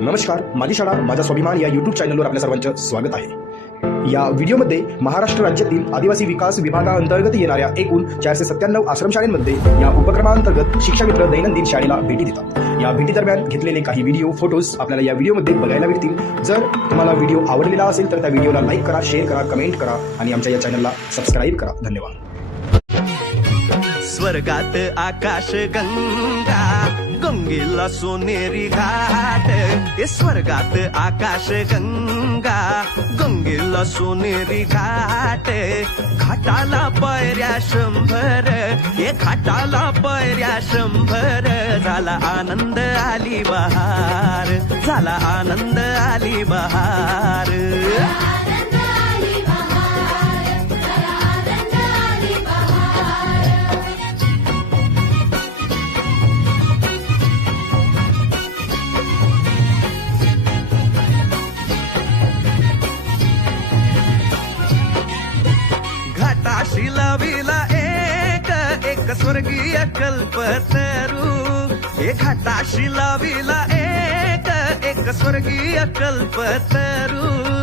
नमस्कार, माझी शाळा माझा स्वाभिमान या YouTube चॅनलवर आपल्या सर्वांचं स्वागत आहे. या व्हिडिओमध्ये महाराष्ट्र राज्यातील आदिवासी विकास विभागाअंतर्गत येणाऱ्या एकूण 497 आश्रमशाळांमध्ये या उपक्रमांतर्गत शिक्षा मित्र दैनंदिन शाळेला भेटी देतात. या भेटी दरम्यान घेतलेले काही व्हिडिओ फोटोज आपल्याला या व्हिडिओमध्ये बघायला भेटतील. जर तुम्हाला व्हिडिओ आवडलेला असेल तर त्या व्हिडिओला लाईक करा, शेअर करा, कमेंट करा आणि आमच्या या चॅनलला सबस्क्राईब करा. धन्यवाद. स्वर्गात आकाश गंगा, गंगेला सोनेरी घाट. हे स्वर्गात आकाश गंगा, गंगेला सोनेरी घाट. घाटाला पायऱ्या 100, हे घाटाला पायऱ्या 100. झाला आनंद आली बहार, झाला आनंद आली बहार. घाटाशी लाविला एक स्वर्गीय कल्पतरू. हे घाटाशी लाविला एक स्वर्गीय कल्पतरू.